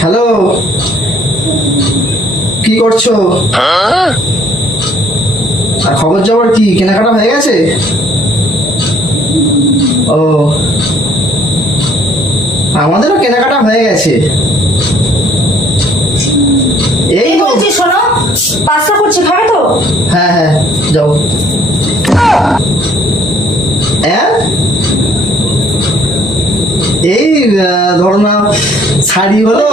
Hello, কি করছো? আর খবর জবর কি, কেনাকাটা হয়ে গেছে? ও, আমাদেরও কেনাকাটা হয়ে গেছে। এই বলছি, শোনো, পাস্তা করছি, খাবে তো? হ্যাঁ হ্যাঁ, যাও। এই ধরো না, শাড়ি হলো,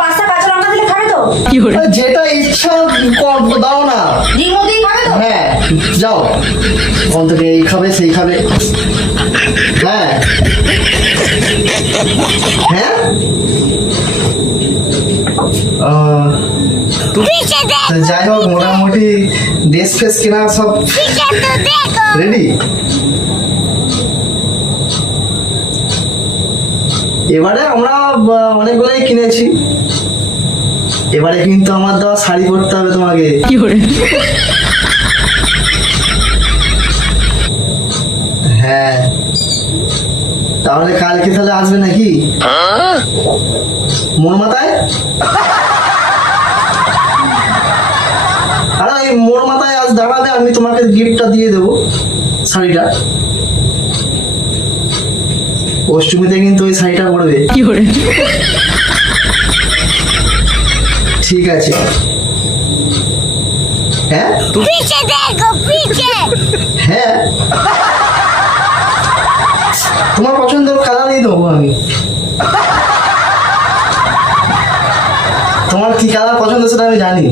পাস্তা কাঁচা লঙ্কা দিলে খাবে তো? যেটা ইচ্ছা দাও না। হ্যাঁ, যাও, কোন থেকে এই খাবে সেই খাবে। হ্যাঁ হ্যাঁ, যাই হোক, মোটামুটি ড্রেস ফ্রেস কেনা সব রেডি। এবারে আমরা অনেকগুলোই কিনেছি, এবারে কিন্তু আমার দেওয়া শাড়ি পরতে হবে তোমাকে। হ্যাঁ, তাহলে কালকে তাহলে আসবে নাকি মন মাথায়? আরে এই মোর মাথায় আজ দাঁড়াবে, আমি তোমাকে গিফটটা দিয়ে দেবো, শাড়িটা। অষ্টমীতে কিন্তু ওই শাড়িটা পরবে। ঠিক আছে। হ্যাঁ হ্যাঁ, তোমার পছন্দের কালারই দেবো আমি। তোমার কি কালার পছন্দ সেটা আমি জানি।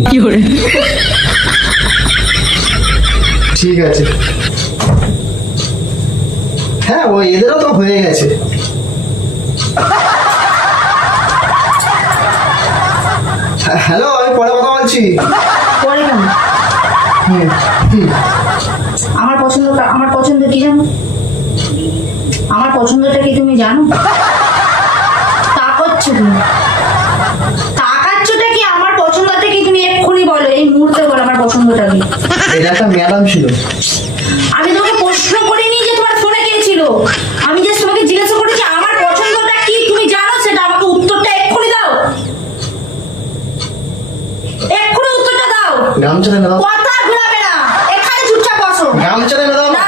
ঠিক আছে। হ্যাঁ, ওই এদেরও তো হয়ে গেছে। হ্যালো, আমি পরে কথা বলছি। পরে কেন? আমার পছন্দ কি জানো? আমার পছন্দটা কি তুমি জানো? তাকাচ্ছ কি? তাকাচ্ছটা কি? আমার পছন্দটা কি তুমি এক্ষুনি বলো, এই মুহূর্তে বলো আমার পছন্দটা কি। এটা একটা ম্যাডাম ছিল। আমি তোমাকে প্রশ্ন করিনি যে তোমার ফোনে কে ছিল, আমি জাস্ট তোমাকে জিজ্ঞাসা করেছি আমার পছন্দটা কি তুমি জানো, সেটা আমাকে উত্তরটা এক্ষুনি দাও। এক্ষুনি উত্তরটা দাও। গামছা দেন দাও। কথা ঘুরাবে না, এখানে চুপচাপ বসো। গামছা দেন দাও। না,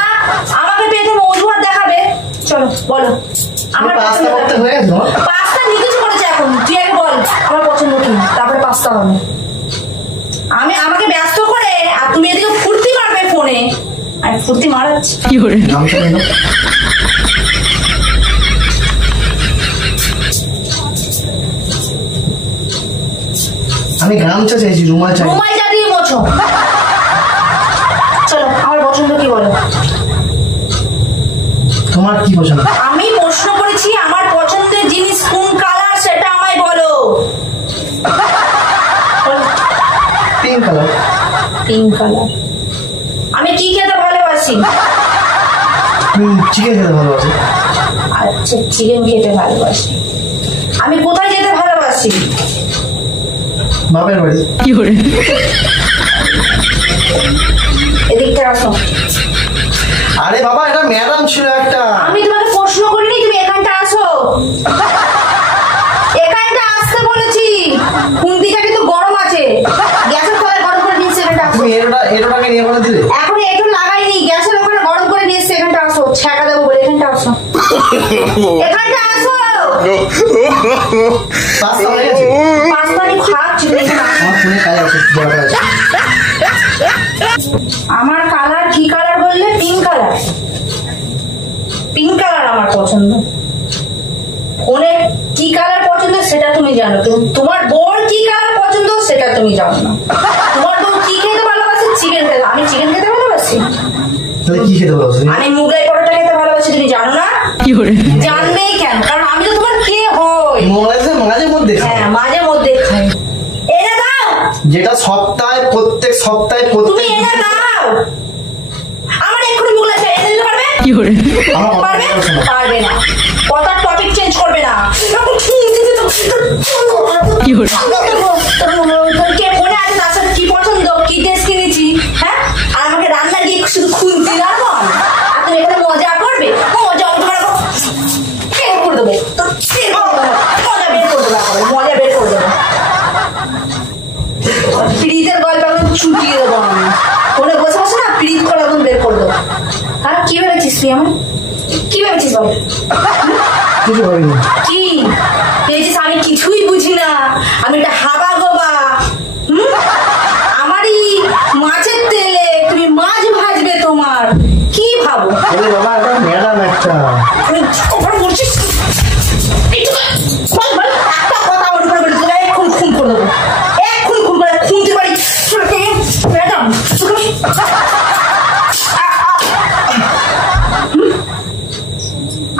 আমাকে পেয়ে তুমি অজুহাত দেখাবে। চলো বলো। আমার পাস্তা করতে হয়ে গেছে। পাস্তা নিয়ে কিছু করেছে এখন, তুই আগে বল আমার পছন্দ কি, তারপরে পাস্তা হবে। আমাকে ব্যস্ত করে আর তুমি এদিকে ফুর্তি মারবে ফোনে, আমি ফুর্তি মারাচ্ছি। গামছা দেন। আমি গামছা চাইছি, রুমাল চাই। রুমালটা দিয়ে মোছো। চলো, আমার পছন্দ কি বলো। তোমার কি পছন্দ? আমি প্রশ্ন করেছি আমার পছন্দের জিনিস কোন কালার, সেটা আমায় বলো। Pink colour. Pink colour. আমি কি খেতে ভালোবাসি? চিকেন খেতে ভালোবাসি। আচ্ছা, চিকেন খেতে ভালোবাসি। আমি কোথায় যেতে ভালোবাসি? বাপের বাড়ি। এদিকটা আসো। আরে বাবা, এটা ম্যাডাম ছিল একটা। আমি তোমাকে প্রশ্ন করিনি, তুমি এখানটা আসো। এখানটা আসতে বলেছি। খুন্তিটা কিন্তু গরম আছে, গ্যাসের তলায় গরম করে নিয়ে এখানটা আসো। তুমি এটাকে নিয়ে বলে দিলে? এখন একটু লাগাইনি, গ্যাসের ওখানে গরম করে নিয়ে এসে এখানটা আসো। ছ্যাঁকা দেবো বলে এখানটা আসো। এখানটা আসো। পাস্তা হয়ে গেছে। পাস্তা আমি খাচ্ছি। আমার ফোনে কাজ আছে, দরকার আছে। আমার কালার কি কালার বললে? Pink colour. পিঙ্ক কালার আমার পছন্দ। ফোনে কি কালার পছন্দ সেটা তুমি জানো, তোমার বোর কি কালার পছন্দ সেটা তুমি জানো না। তোমার বোন কি খেতে ভালোবাসে? চিকেন খেতে। আমি চিকেন খেতে ভালোবাসি। তাহলে কি খেতে ভালোবাসি? আমি মুগলাই পরোটা খেতে ভালোবাসি, তুমি জানো না? জানবেই কেন? কারণ আমি তো তোমার কে হই। মাঝে মধ্যে। হ্যাঁ, মাঝে মধ্যে খাই। এনে দাও। যেটা প্রত্যেক সপ্তাহে তুমি এনে দাও। আমার এক্ষুনি মুগলাই চাই, এনে দিতে পারবে? পারবে না। কথার টপিক চেঞ্জ করবে না। কে ফোনে আছে, তার সাথে কি পছন্দ, কি ড্রেস কিনেছি চুটিয়ে দেবো আমি। ফোনে বসে বসে না পিরিত করে একদম বের করে দেবো। হ্যাঁ কি ভেবেছিস তুই আমার? কি ভেবেছিস বল? কিছু ভাবিনি। কি ভেবেছিস আমি কিছুই বুঝি না? আমি একটা হাবা গোবা। আমারই মাছের তেলে তুমি মাছ ভাজবে তোমার। কি ভাবো? বাবা এটা ম্যাডাম একটা বলছিস একটা কথা আমার উপরে বলে তোকে এক্ষুনি খুন করে দেবো। এক্ষুনি খুন করে খুনতে পারি ম্যাডাম।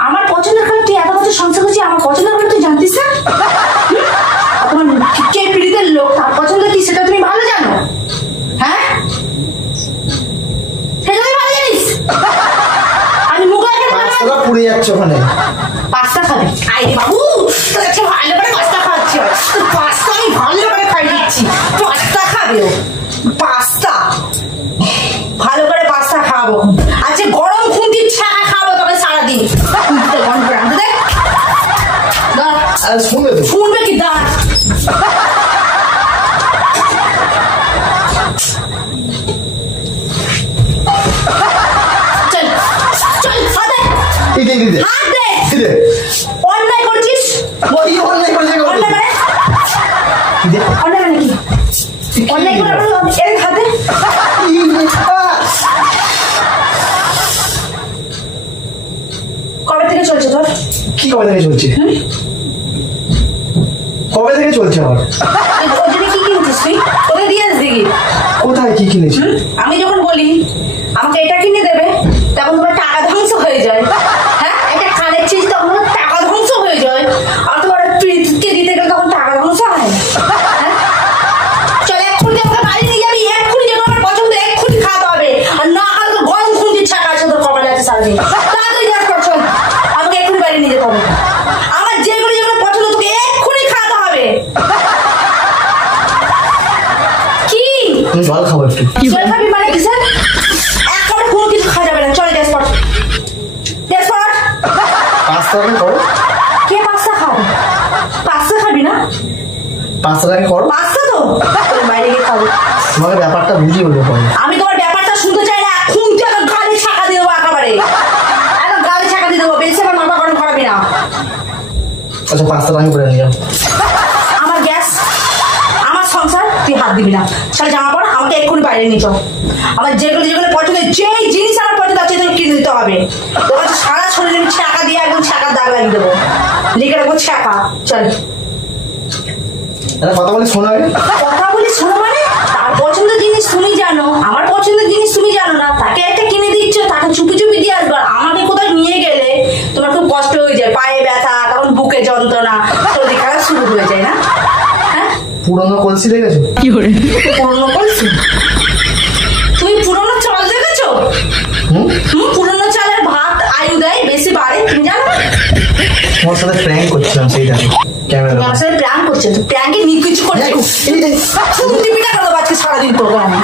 আমার পছন্দের খাবার তুই এত বছর সংসার করছিস, আমার পছন্দের খাবার তুই জানতিস না? তোমার কে পীড়িতের লোক তার পছন্দ কি সেটা তুমি ভালো জানো? হ্যাঁ সেটা তুমি ভালো জানিস? আমি মুখে পাস্তা পুড়ে যাচ্ছে ওখানে। পাস্তা খাবি? আরে বাবু তোর কাছে ভালো করে পাস্তা খাওয়াচ্ছি। পাস্তা আমি ভালো করে খাই দিচ্ছি। পাস্তা খাবে ও? পাস্তা ভালো করে পাস্তা খাওয়াবো। আচ্ছা গরম খুন্তির ছাড়া খাবো তবে সারাদিন। গরম করে আনতে দেখ। শুনবে তো? শুনবে কি? দাঁড়া চল চল হাত দে। অন্যায় করছিস? অন্যায় করছে অন্যায় মানে? অন্যায় মানে কি? অন্যায় করে এর হাতে কবে থেকে চলছে তোর? কি কবে থেকে চলছে? কবে থেকে চলছে আমার? ওর জন্য কি কিনছিস তুই? কোথায় দিয়ে আসবি কি? কোথায় কি কিনেছি? আমি যখন বলি আমাকে এটা কিনে দেবে তখন তোমার টাকা ধ্বংস হয়ে যায়। হ্যাঁ একটা কানের চিজ তখন টাকা ধ্বংস হয়ে যায়। আর তোমার প্রীতকে দিতে গেলে তখন টাকা ধ্বংস হয়। চল এক্ষুনি আমাকে বাড়ি নিয়ে যাবি। এক্ষুনি যেন আমার পছন্দ এক্ষুনি খাওয়াতে হবে। আর না খাওয়া তো গরম খুঁজির ছাকা আছে তোর কপালে আছে সারাদিন। তাড়াতাড়ি যাস কর চল। আমাকে এক্ষুনি বাড়ি নিয়ে যেতে হবে। আমার যেগুলো যেগুলো পছন্দ তোকে এক্ষুনি খাওয়াতে হবে। কি জল খাবো একটু। জল খাবি মানে কি স্যার? এক কাপড়ে কোনো কিছু খাওয়া যাবে না। চল গ্যাস পট। পাস্তা করো। কে পাস্তা খাবে? পাস্তা খাবি না? পাস্তাটাকে করো। পাস্তা তো তোর বাইরে গিয়ে খাবো। তোমাকে ব্যাপারটা বুঝিয়ে বলবো। আমি তোমার ব্যাপারটা শুনতে চাই না। এখন তুই একটা গাড়ি ছাকা দিয়ে দেবো একেবারে। একটা গাড়ি ছাকা দিয়ে দেবো। বেশি আমার মাথা গরম করাবি না। আচ্ছা পাস্তাটা আমি করে নিয়ে যাও। আমার গ্যাস আমার সংসার তুই হাত দিবি না। সব জামা পড় আমাকে এক্ষুনি বাইরে নিয়ে চল। আমার যেগুলো যেগুলো পছন্দ যেই জিনিস আমার পছন্দ আছে তোকে কিনে দিতে হবে। তোর কাছে সারা শরীরে আমি ছাকা দিয়ে একদম ছাকার দাগ লাগিয়ে দেবো। লিখে রাখবো ছাকা। চল কথা বলে শোনা। কথা বলি শোনো মানে? তার পছন্দের জিনিস তুমি জানো, আমার পছন্দের জিনিস তুমি জানো না। তাকে একটা কিনে দিচ্ছ, তাকে চুপি চুপি দিয়ে আসবার। আমাকে কোথাও নিয়ে গেলে তোমার খুব কষ্ট হয়ে যায়। পায়ে ব্যথা, তখন বুকে যন্ত্রণা, শরীর খারাপ শুরু হয়ে যায় না? হ্যাঁ পুরোনো কলসি দেখেছো? কি করে পুরোনো কলসি? তুমি পুরোনো চাল দেখেছো? পুরোনো চালের ভাত আয়ু দেয় বেশি বাড়ে তুমি জানো? তোমার সাথে প্র্যাঙ্ক করছিলাম সেই জানি। ক্যামেরা আমার সাথে প্র্যাঙ্ক করছে? তো প্র্যাঙ্কে নিয়ে কিছু করছে। সারাদিন তোকে আমি